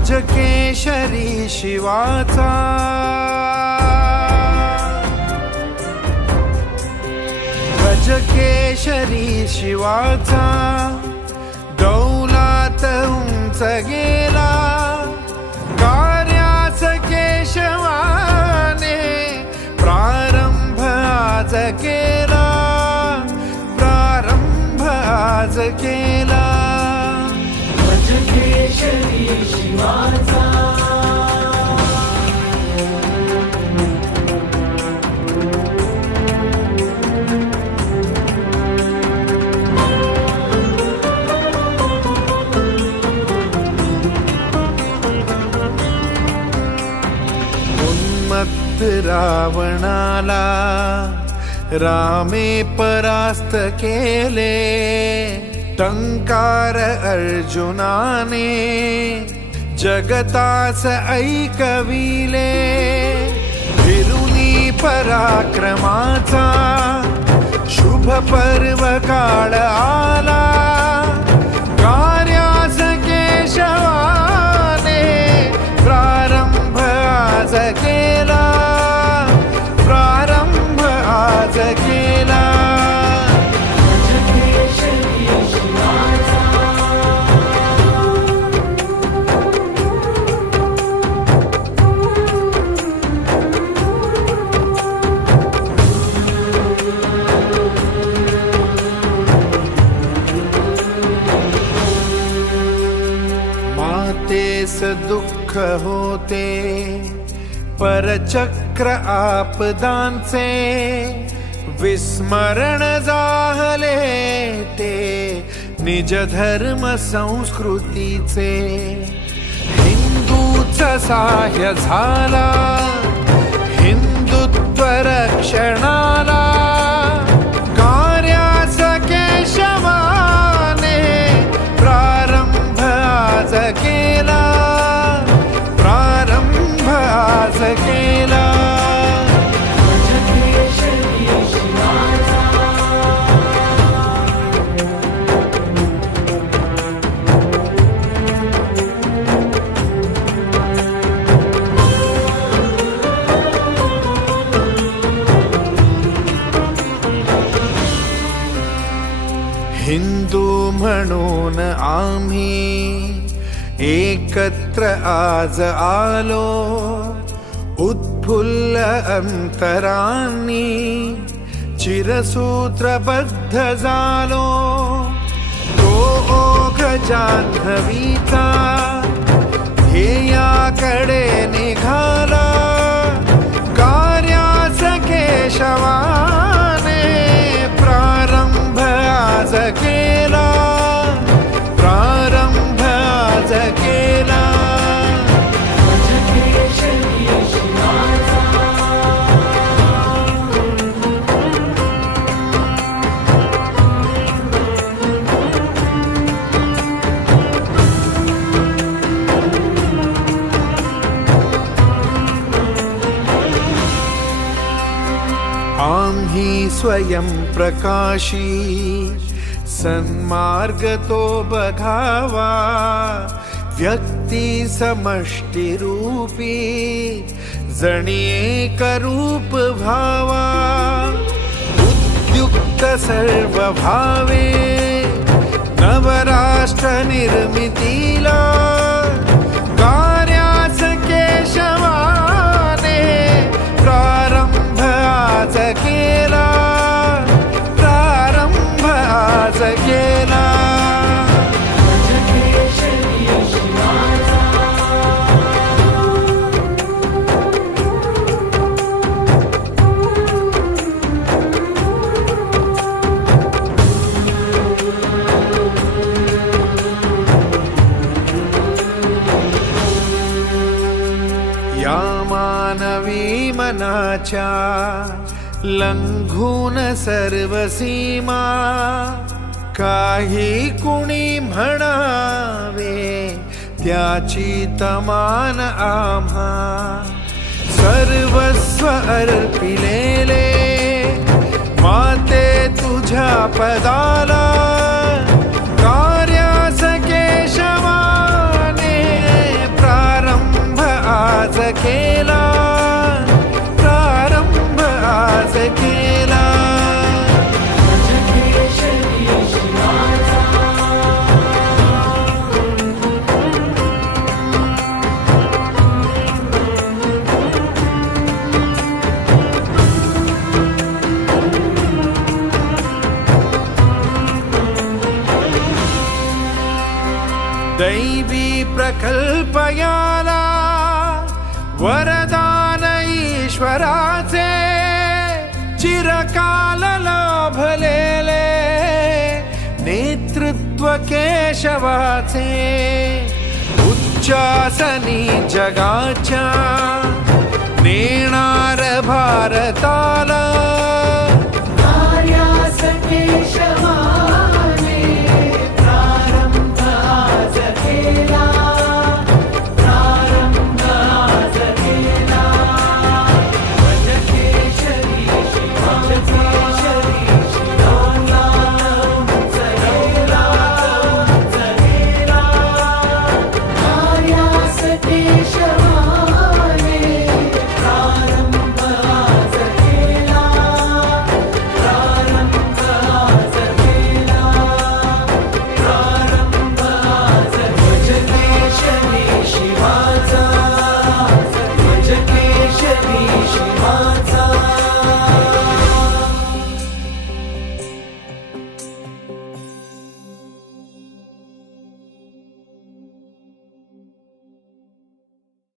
राजकेशरी शिवाचा. राजकेशरी शिवाचा. डौलात उंच गेला. कार्यास केशवाने प्रारंभ आज केला. प्रारंभ आज केला. रावणाला रामे परास्त केले. टंकार अर्जुनाने जगतास ऐकविले फिरुनी पराक्रमाचा शुभ पर्व काळ आला कार्यास केशवाने प्रारंभ आज केला तेस दुःख होते. परचक्र आपदांचे विस्मरण जाहले ते. निज धर्म संस्कृतीचे. हिंदूच सहाय्य झाला. हिंदुत्व रक्षणाला. कार्यास केशवाने प्रारंभ आज केला प्रारंभ आज केला. हिंदू म्हणून आम्ही एकत्र आज आलो। उत्फुल्ल अन्तराणि चिरसूत्रबद्धलो दो ओघजा धीता हिया निघाला। कार्याज केशवा आं हि स्वयं प्रकाशी सन्मार्गतो बभावा व्यक्तिसमष्टिरूपी जनेकरूपभावा उद्युक्तसर्वभावे नवराष्ट्रनिर्मितिला या मानवी मनाच्या लंघून सर्व सीमा काही कुणी म्हणावे त्याची तमान आम्हा. सर्वस्व अर्पिलेले माते तुझ्या पदाला दैवी प्रकल्पयाला वरदान ईश्वराचे चिरकाल नेतृत्व केशवाचे उच्चासनी जगाच्या नेणार भारताला